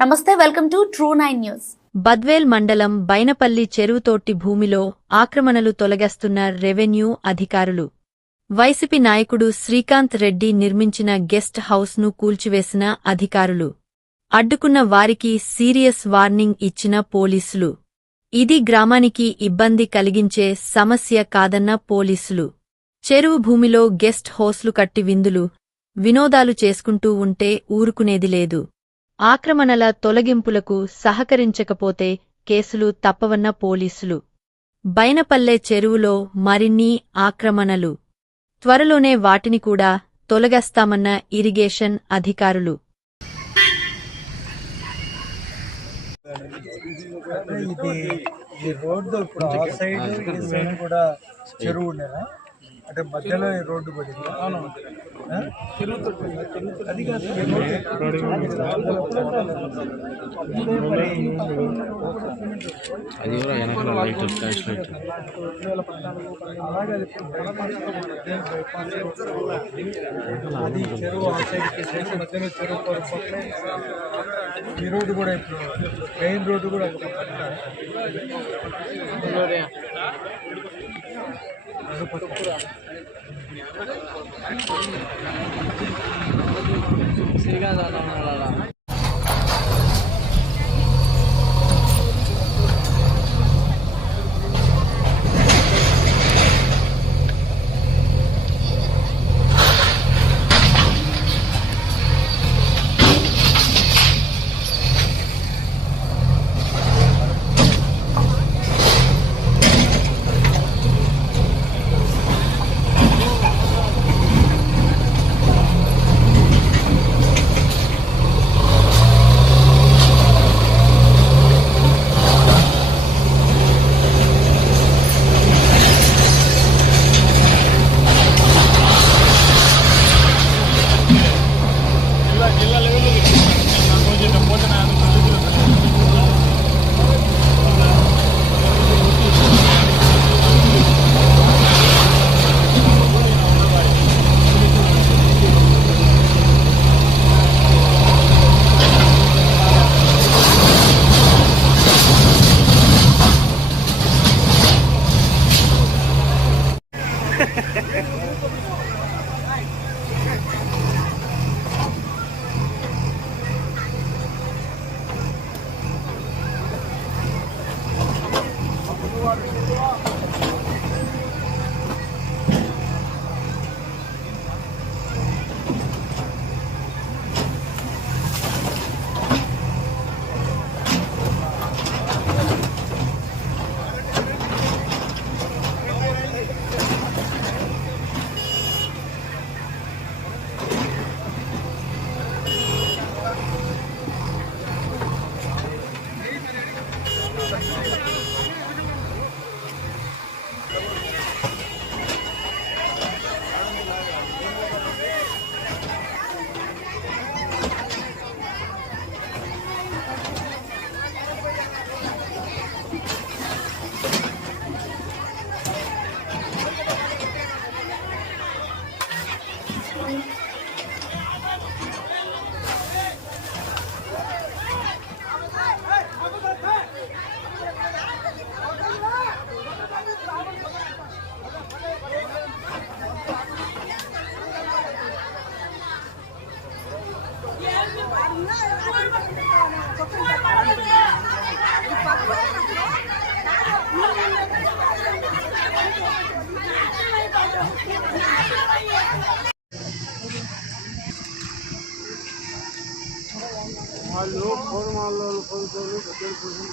నమస్తే, welcome to ట్రూ9 news. Badvel మండలం బైనపల్లి చెరువుతోటి భూమిలో ఆక్రమణలు తొలగస్తున్న రెవెన్యూ అధికారులు. వైసీపీ నాయకుడు శ్రీకాంత్ రెడ్డి నిర్మించిన గెస్ట్ హౌస్ను కూల్చివేసిన అధికారులు. అడ్డుకున్న వారికి సీరియస్ వార్నింగ్ ఇచ్చిన పోలీసులు. ఇది గ్రామానికి ఇబ్బంది కలిగించే సమస్య కాదన్న పోలీసులు. చెరువు భూమిలో గెస్ట్ హౌస్లు కట్టి వినోదాలు చేసుకుంటూ ఉంటే ఊరుకునేది లేదు. ఆక్రమణల తొలగింపులకు సహకరించకపోతే కేసులు తప్పవన్న పోలీసులు. బైనపల్లె చెరువులో మరిన్ని ఆక్రమణలు. త్వరలోనే వాటిని కూడా తొలగస్తామన్న ఇరిగేషన్ అధికారులు. అంటే మధ్యలో రోడ్డు పడింది. అది కాదు, అది చెరువు ఆ సైడ్కి మధ్యలో చెరువు పక్కనే ఈ రోడ్డు కూడా ఇప్పుడు మెయిన్ రోడ్డు కూడా వాళ్ళు ఫోన్ మాల్లో కొనుక్కోలు పెద్దల కోసం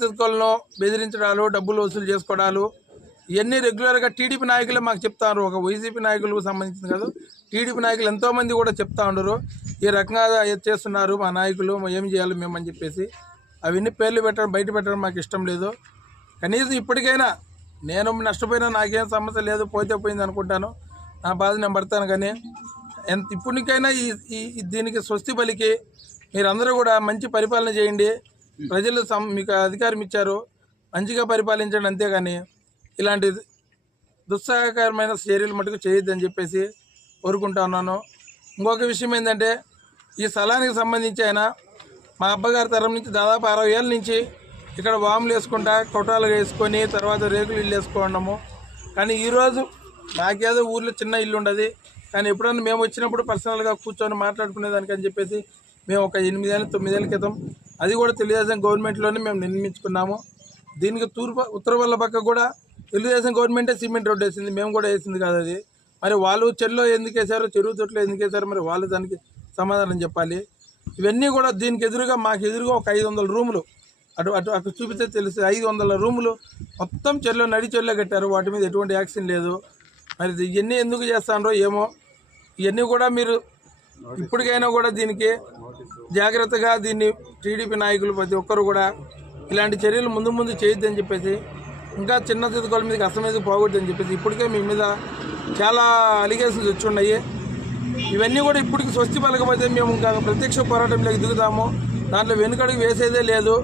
తిరుకోలను బెదిరించడాలు, డబ్బులు వసూలు చేసుకోవడాలు ఇవన్నీ రెగ్యులర్గా టీడీపీ నాయకులే మాకు చెప్తారు. ఒక వైసీపీ నాయకులకు సంబంధించింది కాదు, టీడీపీ నాయకులు ఎంతోమంది కూడా చెప్తా ఉండరు ఈ రకంగా చేస్తున్నారు మా నాయకులు, ఏం చేయాలి మేము అని చెప్పేసి. అవన్నీ పేర్లు బయట పెట్టడం మాకు ఇష్టం లేదు. కనీసం ఇప్పటికైనా నేను నష్టపోయినా నాకేం సమస్య లేదు, పోతే పోయింది అనుకుంటాను, నా బాధ నేను పడతాను. కానీ ఇప్పటికైనా దీనికి స్వస్తి పలికి మీరందరూ కూడా మంచి పరిపాలన చేయండి. ప్రజలు మీకు అధికారం ఇచ్చారు, మంచిగా పరిపాలించండి. అంతేగాని ఇలాంటి దుస్సాహకరమైన చర్యలు మటుకు చేయొద్దని చెప్పేసి కోరుకుంటా ఉన్నాను. ఇంకొక విషయం ఏంటంటే, ఈ స్థలానికి సంబంధించి ఆయన మా అబ్బగారి తరం నుంచి దాదాపు 60 ఏళ్ళ నుంచి ఇక్కడ వాములు వేసుకుంటా, కొట్టాలు వేసుకొని తర్వాత రేకులు ఇల్లు వేసుకోవడము. కానీ ఈరోజు నాకేదో ఊర్లో చిన్న ఇల్లు ఉండదు, కానీ ఎప్పుడన్నా మేము వచ్చినప్పుడు పర్సనల్గా కూర్చొని మాట్లాడుకునేదానికి అని చెప్పేసి మేము ఒక 8 ఏళ్ళ 9 ఏళ్ళ క్రితం అది కూడా తెలుగుదేశం గవర్నమెంట్లోనే మేము నిర్మించుకున్నాము. దీనికి ఉత్తర వల్ల పక్క కూడా తెలుగుదేశం గవర్నమెంటే సిమెంట్ రోడ్డు వేసింది, మేము కూడా వేసింది కాదు అది. మరి వాళ్ళు చెరువులో ఎందుకు వేశారో, చెరువు తొట్లో ఎందుకు వేశారో మరి వాళ్ళు దానికి సమాధానం చెప్పాలి. ఇవన్నీ కూడా దీనికి ఎదురుగా మాకు ఎదురుగా ఒక 500 రూములు అటు చూపిస్తే తెలుసు. 500 రూములు మొత్తం చెరువులో నడి చెరువులో కట్టారు, వాటి మీద ఎటువంటి యాక్షన్ లేదు. మరి ఇవన్నీ ఎందుకు చేస్తారో ఏమో. ఇవన్నీ కూడా మీరు ఇప్పటికైనా కూడా దీనికి జాగ్రత్తగా దీన్ని టీడీపీ నాయకులు ప్రతి ఒక్కరు కూడా ఇలాంటి చర్యలు ముందు చేయొద్దని చెప్పేసి, ఇంకా చిన్న తిరుకోల మీదకి అసలు మీద పోకూడదని చెప్పేసి ఇప్పటికే మీ మీద చాలా అలిగేషన్స్ వచ్చి ఉన్నాయి. ఇవన్నీ కూడా ఇప్పటికి స్వస్తి పలకపోతే మేము ఇంకా ప్రత్యక్ష పోరాటంలోకి దిగుతాము. దాంట్లో వెనుకడుగు వేసేదే లేదు.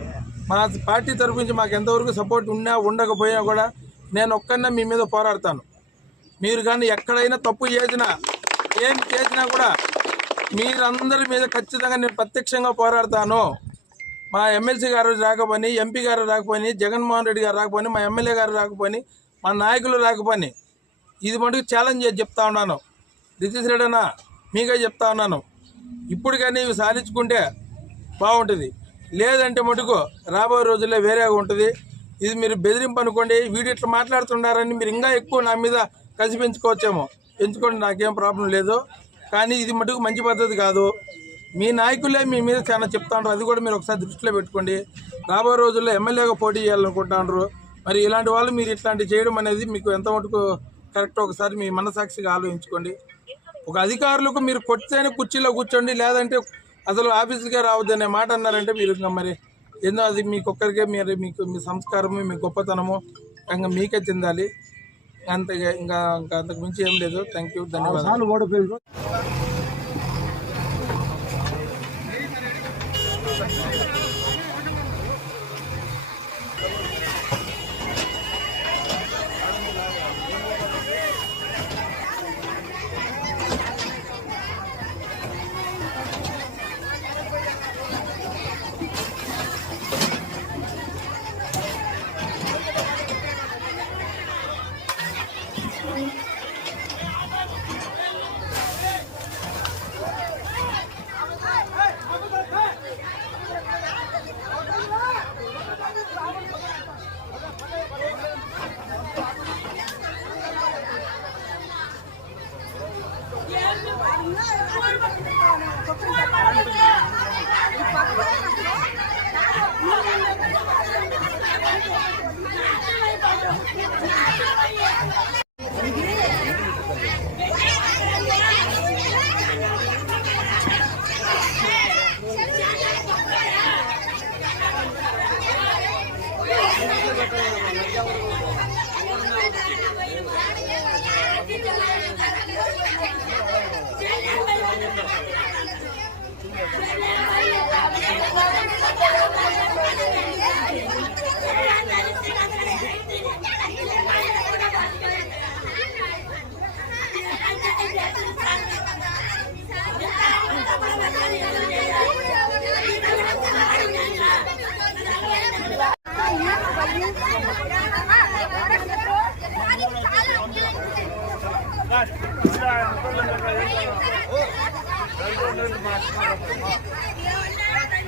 మా పార్టీ తరఫు నుంచి మాకు ఎంతవరకు సపోర్ట్ ఉన్నా ఉండకపోయినా కూడా నేను ఒక్కనే మీ మీద పోరాడతాను. మీరు కానీ ఎక్కడైనా తప్పు చేసినా ఏం చేసినా కూడా మీరందరి మీద ఖచ్చితంగా నేను ప్రత్యక్షంగా పోరాడతాను. మా ఎమ్మెల్సీ గారు రాకపోని, ఎంపీ గారు రాకపోని, జగన్మోహన్ రెడ్డి గారు రాకపోని, మా ఎమ్మెల్యే గారు రాకపోని, మా నాయకులు రాకపోని, ఇది మటుకు ఛాలెంజ్ చేసి చెప్తా ఉన్నాను. రితీష్ రెడ్డి అన్న మీకే చెప్తా ఉన్నాను, ఇప్పుడు కానీ ఇవి సాధించుకుంటే బాగుంటుంది. లేదంటే మటుకు రాబోయే రోజుల్లో వేరేగా ఉంటుంది. ఇది మీరు బెదిరింపు అనుకోండి, వీడు ఇట్లా మాట్లాడుతున్నారని మీరు ఇంకా ఎక్కువ నా మీద కసి పెంచుకోవచ్చేమో, పెంచుకోండి, నాకేం ప్రాబ్లం లేదు. కానీ ఇది మటుకు మంచి పద్ధతి కాదు. మీ నాయకులే మీ మీద చాలా చెప్తా ఉంటారు, అది కూడా మీరు ఒకసారి దృష్టిలో పెట్టుకోండి. రాబోయే రోజుల్లో ఎమ్మెల్యేగా పోటీ చేయాలనుకుంటున్నారు. మరి ఇలాంటి వాళ్ళు మీరు ఇట్లాంటివి చేయడం అనేది మీకు ఎంత మటుకు కరెక్ట్ ఒకసారి మీ మనసాక్షిగా ఆలోచించుకోండి. ఒక అధికారులకు మీరు కొట్టేనే కుర్చీలో కూర్చోండి, లేదంటే అసలు ఆఫీసుకే రావద్దనే మాట అన్నారంటే మీరు ఇంకా మరి ఏందో అది మీకొక్కరికే మీకు మీ సంస్కారము, మీ గొప్పతనము ఇంకా మీకే చెందాలి. అంతగా ఇంకా అంతకు మించి ఏం లేదు. థ్యాంక్ యూ, ధన్యవాదాలు.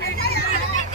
Thank you.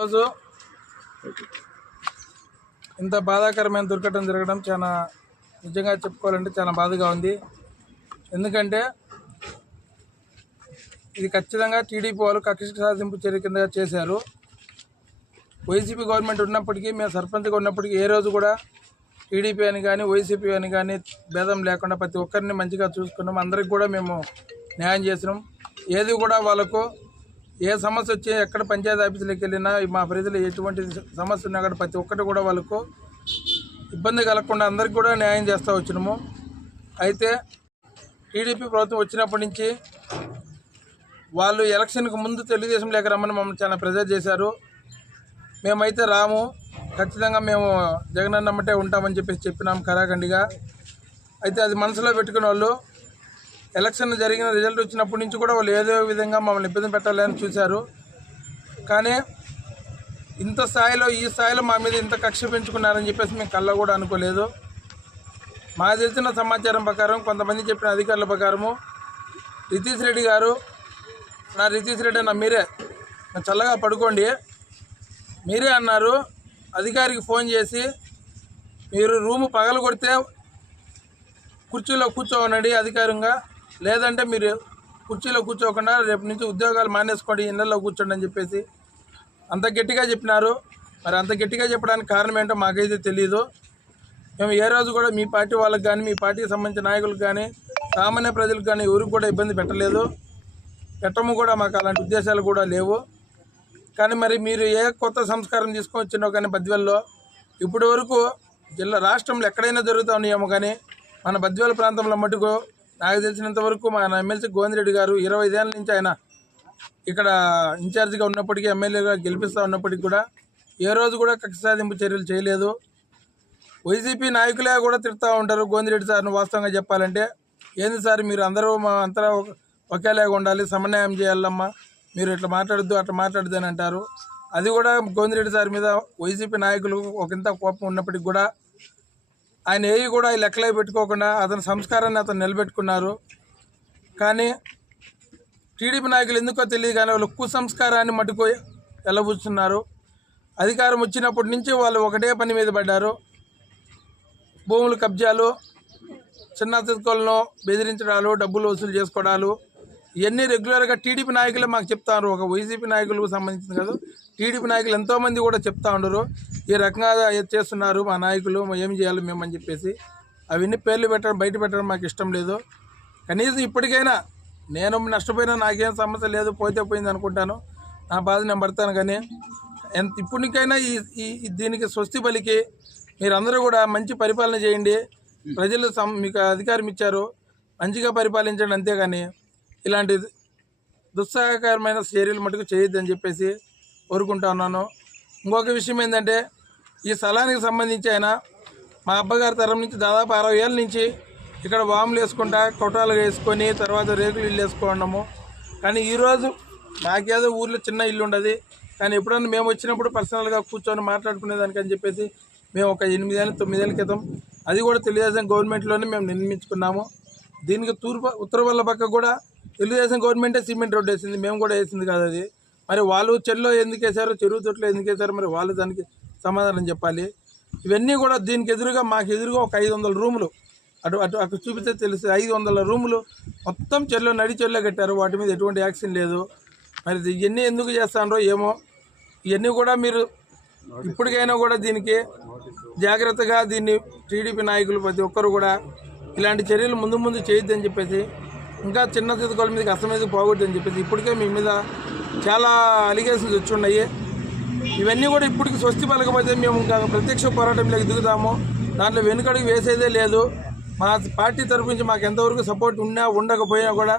రోజు ఇంత బాధాకరమైన దుర్ఘటన జరగడం చాలా నిజంగా చెప్పుకోవాలంటే చాలా బాధగా ఉంది. ఎందుకంటే ఇది ఖచ్చితంగా టీడీపీ వాళ్ళు కక్ష సాధింపు చర్య కింద చేశారు. వైసీపీ గవర్నమెంట్ ఉన్నప్పటికీ, మేము సర్పంచ్గా ఉన్నప్పటికీ ఏ రోజు కూడా టీడీపీ అని కానీ వైసీపీ అని కానీ భేదం లేకుండా ప్రతి ఒక్కరిని మంచిగా చూసుకున్నాం. అందరికి కూడా మేము న్యాయం చేసినాం. ఏది కూడా వాళ్ళకు ఏ సమస్య వచ్చి ఎక్కడ పంచాయతీ ఆఫీసులకు వెళ్ళినా మా ప్రజలు ఎటువంటి సమస్య ఉన్నా కూడా ప్రతి ఒక్కటి కూడా వాళ్ళకు ఇబ్బంది కలగకుండా అందరికి కూడా న్యాయం చేస్తూ వచ్చినాము. అయితే టీడీపీ ప్రభుత్వం వచ్చినప్పటి నుంచి వాళ్ళు ఎలక్షన్కి ముందు తెలుగుదేశం లేక రమ్మని మమ్మల్ని చాలా ప్రెజర్ చేశారు. మేమైతే రాము, ఖచ్చితంగా మేము జగనన్న అమ్మటే ఉంటామని చెప్పినాం ఖరాఖండిగా. అయితే అది మనసులో పెట్టుకున్న వాళ్ళు ఎలక్షన్ జరిగిన రిజల్ట్ వచ్చినప్పటి నుంచి కూడా వాళ్ళు ఏదో విధంగా మమ్మల్ని ఇబ్బంది పెట్టాలని చూశారు. కానీ ఇంత స్థాయిలో ఈ స్థాయిలో మా మీద ఇంత కక్ష పెంచుకున్నారని చెప్పేసి మేము కళ్ళ కూడా అనుకోలేదు. మాకు తెలిసిన సమాచారం ప్రకారం కొంతమంది చెప్పిన అధికారుల ప్రకారము రితీష్ రెడ్డి గారు, రితీష్ రెడ్డి అన్న మీరే చల్లగా పడుకోండి మీరే అన్నారు. అధికారికి ఫోన్ చేసి మీరు రూము పగలు కొడితే కుర్చీలో కూర్చోవనండి అధికారంగా, లేదంటే మీరు కుర్చీలో కూర్చోకుండా రేపు నుంచి ఉద్యోగాలు మానేసుకోండి, ఇళ్ళల్లో కూర్చోండి అని చెప్పేసి అంత గట్టిగా చెప్పినారు. మరి అంత గట్టిగా చెప్పడానికి కారణం ఏంటో మాకైతే తెలియదు. మేము ఏ రోజు కూడా మీ పార్టీ వాళ్ళకి కానీ మీ పార్టీకి సంబంధించిన నాయకులకు కానీ సామాన్య ప్రజలకు కానీ ఎవరికి కూడా ఇబ్బంది పెట్టలేదు, పెట్టము కూడా. మాకు అలాంటి ఉద్దేశాలు కూడా లేవు. కానీ మరి మీరు ఏ కొత్త సంస్కారం తీసుకొని వచ్చినో కానీ బద్వేల్లో ఇప్పటి వరకు రాష్ట్రంలో ఎక్కడైనా జరుగుతూ ఉన్నాయేమో కానీ మన బద్వేల ప్రాంతంలో మటుకు నాకు తెలిసినంత వరకు మన ఎమ్మెల్సీ గోవిందరెడ్డి గారు 25 ఏళ్ళ నుంచి ఆయన ఇక్కడ ఇన్ఛార్జిగా ఉన్నప్పటికీ, ఎమ్మెల్యేగా గెలిపిస్తూ ఉన్నప్పటికీ కూడా ఏ రోజు కూడా కక్ష సాధింపు చర్యలు చేయలేదు. వైసీపీ నాయకులే కూడా తిడుతూ ఉంటారు గోవిందరెడ్డి సార్ను. వాస్తవంగా చెప్పాలంటే ఏంది సార్ మీరు అందరూ మా అంతా ఒకేలాగా ఉండాలి, సమన్వయం చేయాలమ్మా, మీరు ఇట్లా మాట్లాడద్దు అట్లా మాట్లాడద్దు అని అంటారు. అది కూడా గోవిందరెడ్డి సార్ మీద వైసీపీ నాయకులు ఒకంత కోపం ఉన్నప్పటికీ కూడా ఆయన ఏవి కూడా ఈ లెక్కలే పెట్టుకోకుండా అతని సంస్కారాన్ని అతను నిలబెట్టుకున్నారు. కానీ టీడీపీ నాయకులు ఎందుకో తెలియదు కానీ వాళ్ళు కుసంస్కారాన్ని మట్టుకు వెళ్ళబుచ్చుతున్నారు. అధికారం వచ్చినప్పటి నుంచి వాళ్ళు ఒకటే పని మీద పడ్డారు. భూములు కబ్జాలు, చిన్న చితకలను బెదిరించడాలు, డబ్బులు వసూలు చేసుకోవడాలు, ఇవన్నీ రెగ్యులర్గా టీడీపీ నాయకులే మాకు చెప్తారు. ఒక వైసీపీ నాయకులకు సంబంధించింది కాదు, టీడీపీ నాయకులు ఎంతోమంది కూడా చెప్తా ఉండరు ఈ రకంగా చేస్తున్నారు మా నాయకులు, ఏం చేయాలి మేము అని చెప్పేసి. అవన్నీ పేర్లు పెట్టడం బయట పెట్టడం మాకు ఇష్టం లేదు. కనీసం ఇప్పటికైనా నేను నష్టపోయినా నాకేం సమస్య లేదు, పోతే పోయింది అనుకుంటాను, నా బాధ నేను పడతాను. కానీ ఇప్పటికైనా ఈ దీనికి స్వస్తి పలికి మీరందరూ కూడా మంచి పరిపాలన చేయండి. ప్రజలు మీకు అధికారం ఇచ్చారు, మంచిగా పరిపాలించండి. అంతేగాని ఇలాంటి దుస్సాహకరమైన చర్యలు మటుకు చేయొద్దని చెప్పేసి కోరుకుంటా ఉన్నాను. ఇంకొక విషయం ఏంటంటే ఈ స్థలానికి సంబంధించి ఆయన మా అబ్బగారి తరం నుంచి దాదాపు 60 ఏళ్ళ నుంచి ఇక్కడ వాములు వేసుకుంటా కొట్టాలు వేసుకొని తర్వాత రేకులు ఇల్లు వేసుకున్నాము. కానీ ఈరోజు నాకేదో ఊర్లో చిన్న ఇల్లు ఉండదు, కానీ ఎప్పుడన్నా మేము వచ్చినప్పుడు పర్సనల్గా కూర్చొని మాట్లాడుకునేదానికి అని చెప్పేసి మేము ఒక 8 ఏళ్ళు 9 ఏళ్ళ క్రితం అది కూడా తెలుగుదేశం గవర్నమెంట్లోనే మేము నిర్మించుకున్నాము. దీనికి ఉత్తర వల్ల పక్క కూడా తెలుగుదేశం గవర్నమెంటే సిమెంట్ రోడ్డు వేసింది, మేము కూడా వేసింది కాదు అది. మరి వాళ్ళు చెల్లో ఎందుకు వేశారో, చెరువు తొట్లో ఎందుకు వేశారో మరి వాళ్ళు దానికి సమాధానం చెప్పాలి. ఇవన్నీ కూడా దీనికి ఎదురుగా మాకు ఎదురుగా ఒక 500 రూములు అటు చూపిస్తే తెలుస్తుంది. 500 రూములు మొత్తం చెల్లో నడి చెల్లో కట్టారు, వాటి మీద ఎటువంటి యాక్షన్ లేదు. మరి ఇవన్నీ ఎందుకు చేస్తారో ఏమో. ఇవన్నీ కూడా మీరు ఇప్పటికైనా కూడా దీనికి జాగ్రత్తగా దీన్ని టీడీపీ నాయకులు ప్రతి ఒక్కరు కూడా ఇలాంటి చర్యలు ముందు ముందు చేయొద్దని చెప్పేసి, ఇంకా చిన్న చితకోల మీదకి అసలు మీద పోగొద్దని చెప్పేసి ఇప్పటికే మీ మీద చాలా అలిగేషన్స్ వచ్చి ఉన్నాయి. ఇవన్నీ కూడా ఇప్పటికి స్వస్తి పలకపోతే మేము ఇంకా ప్రత్యక్ష పోరాటంలోకి దిగుతాము. దాంట్లో వెనుకడుగు వేసేదే లేదు. మా పార్టీ తరఫు నుంచి మాకు ఎంతవరకు సపోర్ట్ ఉన్నా ఉండకపోయినా కూడా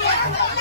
Yeah.